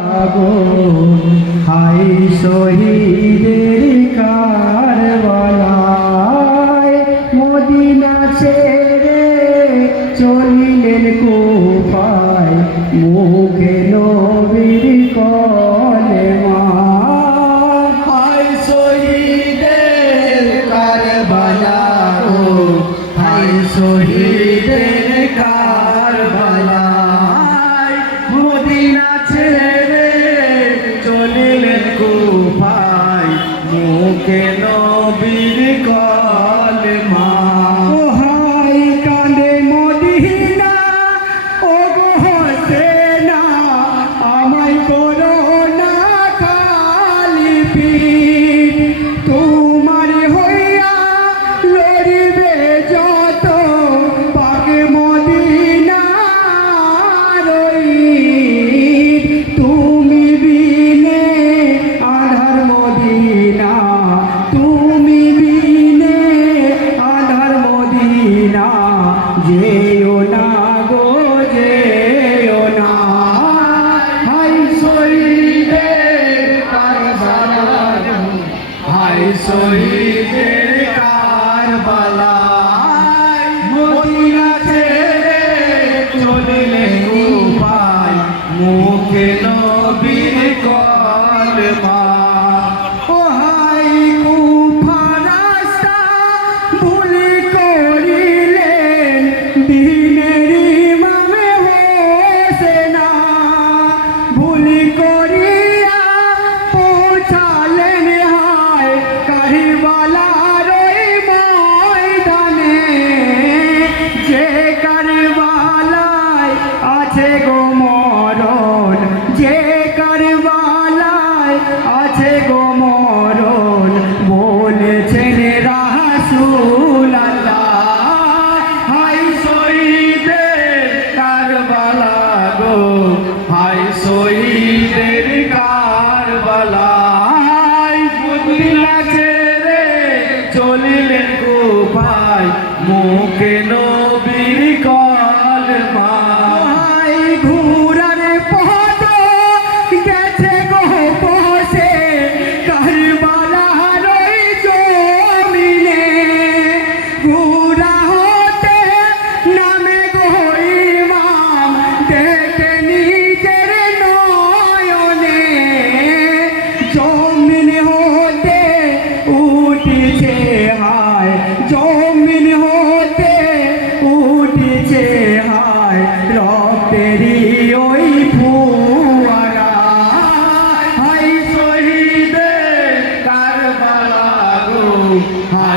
যাব হাই শহীদের কারবালায়, মদিনা ছেড়ে চলিলেন কোপায় মুখে নবীর কলে হাই শহীদের কারবালা হাই শহীদের কার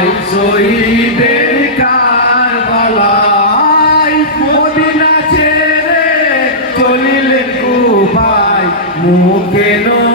কারবালায় শহীদের কারবালায় মুখে নয়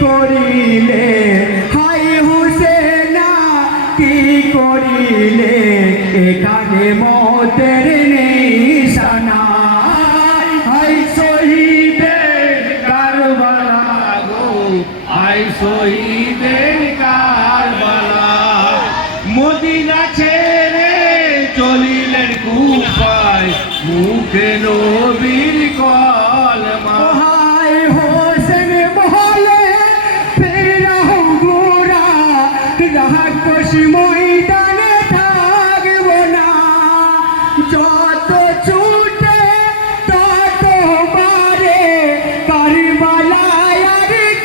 করিলে? হাই হুসেনা, কি করিলে? এখানে মতের হাই গো ছেড়ে চলিলেন কুফায়, মুখে নবীর কয় তাপস ময়দানে থাকব না। যত ছুটে, তত বারে কারবালায়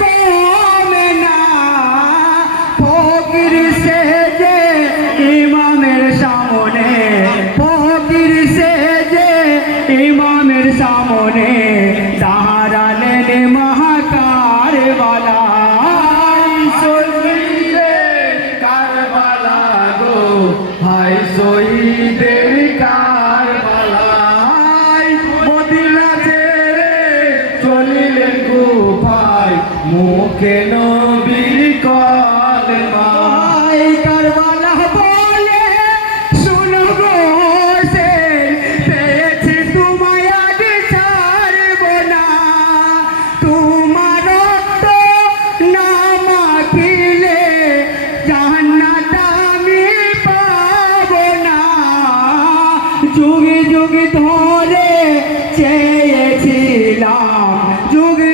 কমে না। ফকির সে যে ইমামের সামনে। ফকির সে যে ইমামের সামনে। দাঁড়ালেন মা মুখে নবীর কলমা। করবালা বলে শুনব সে পেয়েছি তোমায় আজ ছাড়ব না। তোমার তো নাম পিলে জান্নাত আমি পাব না। যুগে যুগে ধরে চেয়েছিলাম, যুগে